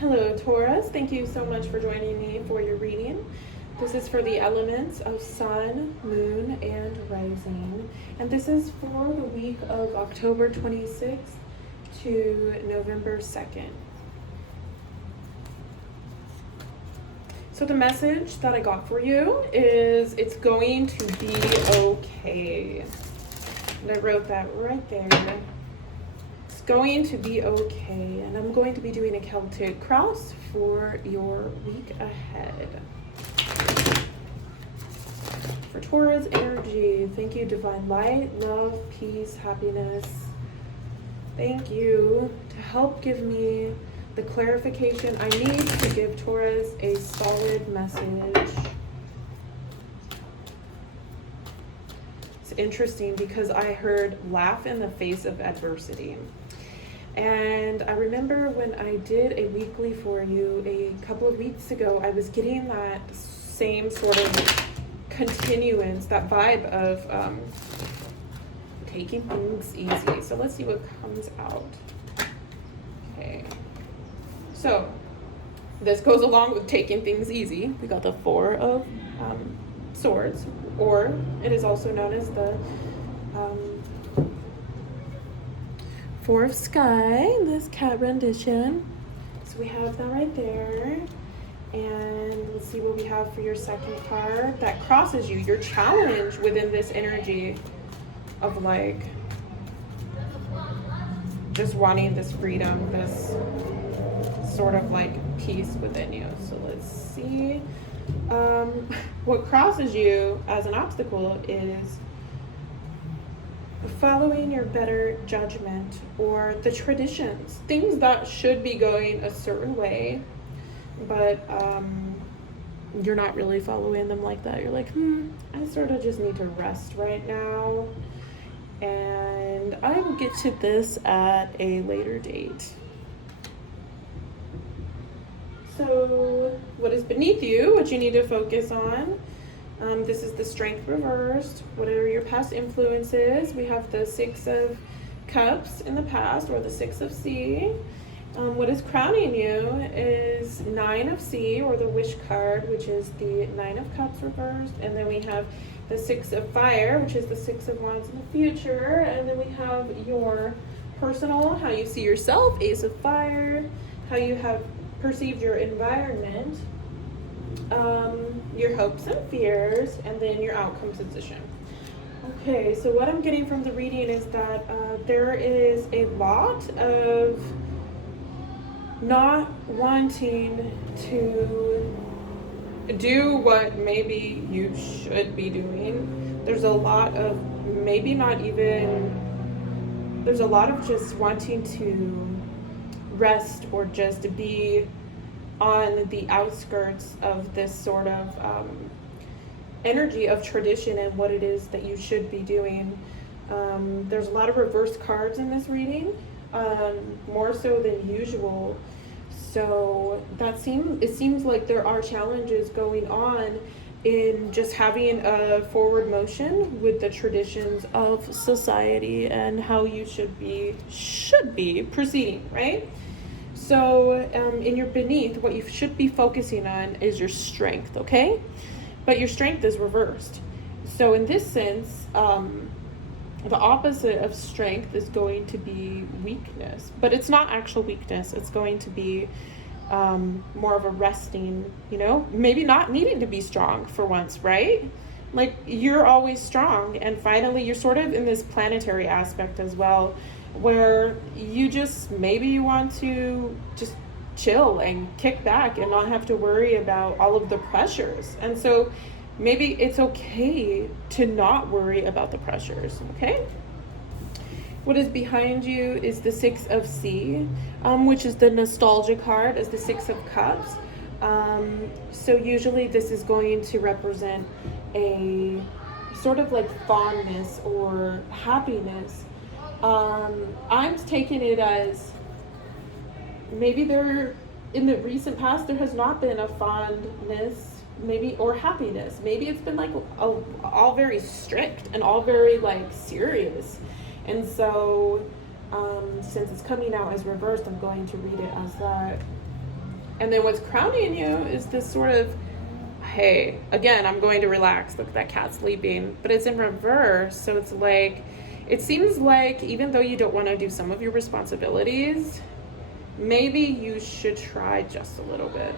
Hello, Taurus. Thank you so much for joining me for your reading. This is for the elements of Sun, Moon, and Rising. And this is for the week of October 26th to November 2nd. So the message that I got for you is it's going to be okay. And I wrote that right there. It's going to be okay. And I'm going to be doing a Celtic cross for your week ahead. For Taurus energy, thank you, divine light, love, peace, happiness. Thank you to help give me the clarification I need to give Taurus a solid message. It's interesting because I heard laugh in the face of adversity. And I remember when I did a weekly for you a couple of weeks ago, I was getting that same sort of continuance, that vibe of taking things easy. So let's see what comes out. Okay. So this goes along with taking things easy. We got the Four of Swords, or it is also known as the Four of Sky, this cat rendition. So we have that right there. And let's see what we have for your second card. That crosses you, your challenge within this energy of like just wanting this freedom, this sort of like peace within you. So let's see. What crosses you as an obstacle is following your better judgment or the traditions, things that should be going a certain way, but you're not really following them like that. You're like, I sort of just need to rest right now, and I will get to this at a later date. So what is beneath you, what you need to focus on? This is the Strength reversed. What are your past influences? We have the Six of Cups in the past, or the Six of Sea. What is crowning you is Nine of Sea, or the Wish card, which is the Nine of Cups reversed. And then we have the Six of Fire, which is the Six of Wands in the future. And then we have your personal, how you see yourself, Ace of Fire, how you have perceived your environment, your hopes and fears, and then your outcome position. Okay, so what I'm getting from the reading is that there is a lot of not wanting to do what maybe you should be doing. There's a lot of there's a lot of just wanting to rest or just be on the outskirts of this sort of energy of tradition and what it is that you should be doing. There's a lot of reverse cards in this reading, more so than usual. So it seems like there are challenges going on in just having a forward motion with the traditions of society and how you should be proceeding, right? So in your beneath, what you should be focusing on is your strength, okay? But your strength is reversed. So in this sense, the opposite of strength is going to be weakness. But it's not actual weakness. It's going to be more of a resting, maybe not needing to be strong for once, right? Like you're always strong. And finally, you're sort of in this planetary aspect as well, where you want to just chill and kick back and not have to worry about all of the pressures. And so maybe it's okay to not worry about the pressures, okay? What is behind you is the Six of Sea, which is the nostalgia card, as the Six of Cups. So usually this is going to represent a sort of like fondness or happiness. I'm taking it as maybe in the recent past, there has not been a fondness, maybe, or happiness. Maybe it's been like all very strict and all very like serious. And so since it's coming out as reversed, I'm going to read it as that. And then what's crowning you is this sort of, hey, again, I'm going to relax. Look, that cat's sleeping. But it's in reverse. So it's like, it seems like even though you don't want to do some of your responsibilities, maybe you should try just a little bit.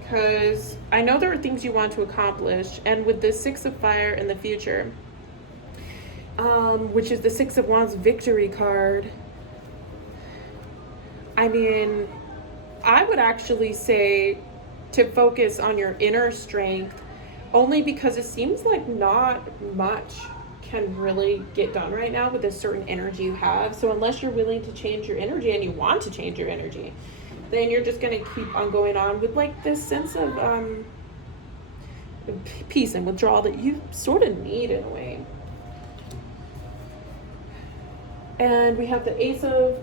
Because I know there are things you want to accomplish. And with the Six of Fire in the future, which is the Six of Wands victory card, I mean, I would actually say to focus on your inner strength, only because it seems like not much can really get done right now with a certain energy you have. So unless you're willing to change your energy and you want to change your energy, then you're just going to keep on going on with like this sense of peace and withdrawal that you sort of need in a way. And we have the Ace of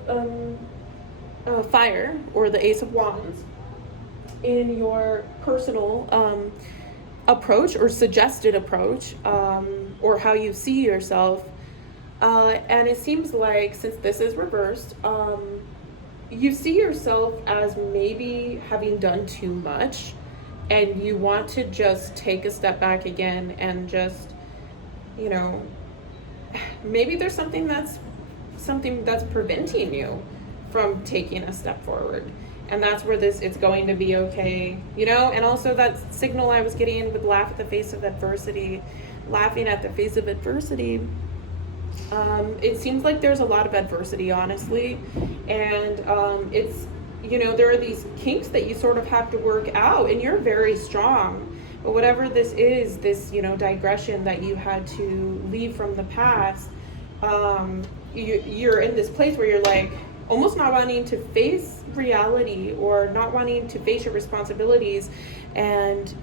Fire, or the Ace of Wands, in your personal approach or suggested approach, or how you see yourself. And it seems like, since this is reversed, you see yourself as maybe having done too much, and you want to just take a step back again and just, you know, maybe there's something that's preventing you from taking a step forward. And that's where it's going to be okay, you know? And also that signal I was getting with laugh at the face of adversity, laughing at the face of adversity. It seems like there's a lot of adversity, honestly. And it's, you know, there are these kinks that you sort of have to work out, and you're very strong. But whatever this is, this, you know, digression that you had to leave from the past, you're in this place where you're like, almost not wanting to face reality or not wanting to face your responsibilities. And,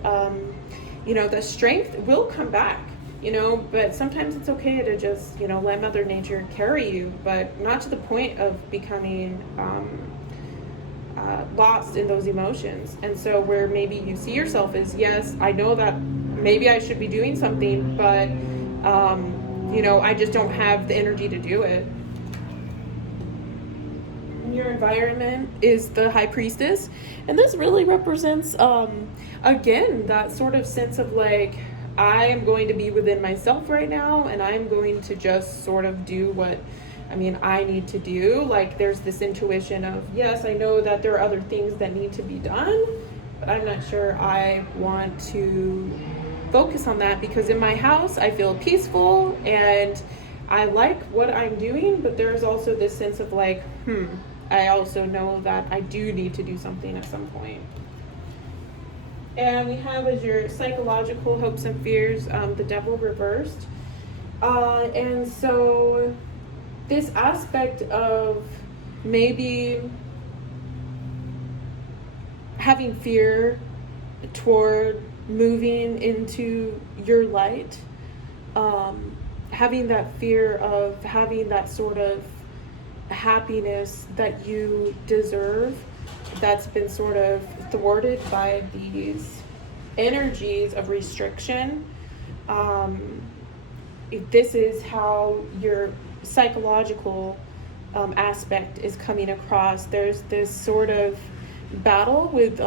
you know, the strength will come back, you know, but sometimes it's okay to just, you know, let Mother Nature carry you, but not to the point of becoming lost in those emotions. And so where maybe you see yourself as, yes, I know that maybe I should be doing something, but, you know, I just don't have the energy to do it. Your environment is the High Priestess, and this really represents again that sort of sense of like, I am going to be within myself right now, and I'm going to just sort of do what I need to do. Like, there's this intuition of, yes, I know that there are other things that need to be done, but I'm not sure I want to focus on that, because in my house I feel peaceful and I like what I'm doing, but there's also this sense of like, I also know that I do need to do something at some point. And we have as your psychological hopes and fears, the Devil reversed. And so this aspect of maybe having fear toward moving into your light, having that fear of having that sort of happiness that you deserve, that's been sort of thwarted by these energies of restriction. If this is how your psychological aspect is coming across, there's this sort of battle with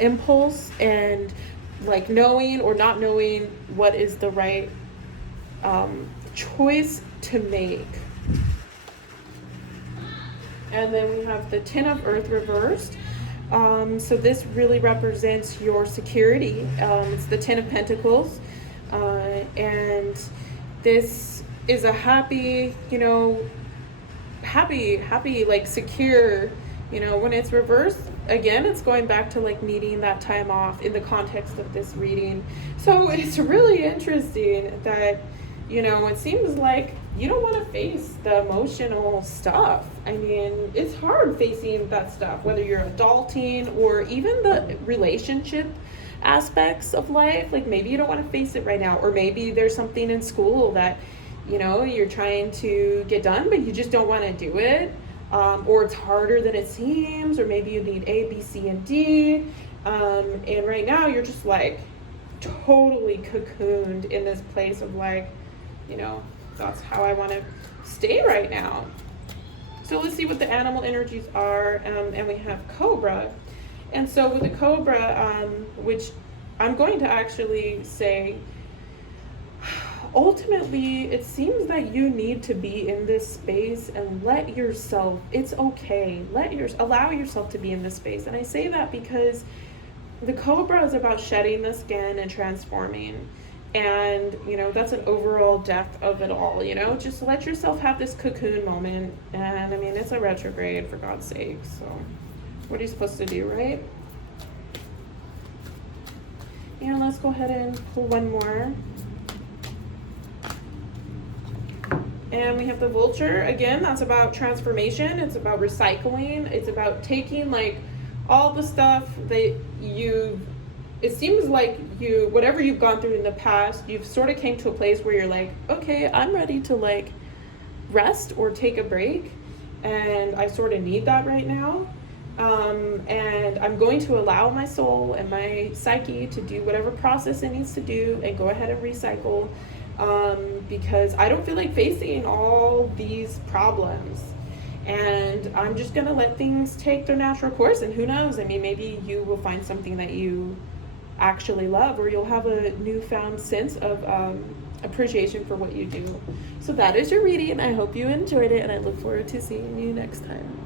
impulse and like knowing or not knowing what is the right choice to make. And then we have the Ten of Earth reversed. So this really represents your security. It's the Ten of Pentacles. And this is a happy, like secure, when it's reversed, again, it's going back to like needing that time off in the context of this reading. So it's really interesting that, it seems like you don't want to face the emotional stuff. It's hard facing that stuff, whether you're adulting or even the relationship aspects of life. Like maybe you don't want to face it right now, or maybe there's something in school that, you're trying to get done, but you just don't want to do it. Or it's harder than it seems, or maybe you need A, B, C, and D. And right now you're just like totally cocooned in this place of like, that's how I want to stay right now. So let's see what the animal energies are. And we have Cobra. And so with the Cobra, which I'm going to actually say, ultimately, it seems that you need to be in this space and let yourself, it's okay, allow yourself to be in this space. And I say that because the Cobra is about shedding the skin and transforming. And, you know, that's an overall depth of it all, you know, just let yourself have this cocoon moment. And I mean, it's a retrograde, for God's sake. So what are you supposed to do, right? And let's go ahead and pull one more. And we have the Vulture. Again, that's about transformation. It's about recycling. It's about taking like all the stuff that it seems like whatever you've gone through in the past, you've sort of came to a place where you're like, okay, I'm ready to like rest or take a break. And I sort of need that right now. And I'm going to allow my soul and my psyche to do whatever process it needs to do and go ahead and recycle. Because I don't feel like facing all these problems, and I'm just gonna let things take their natural course. And who knows, I mean, maybe you will find something that you actually love, or you'll have a newfound sense of appreciation for what you do. So that is your reading. I hope you enjoyed it, and I look forward to seeing you next time.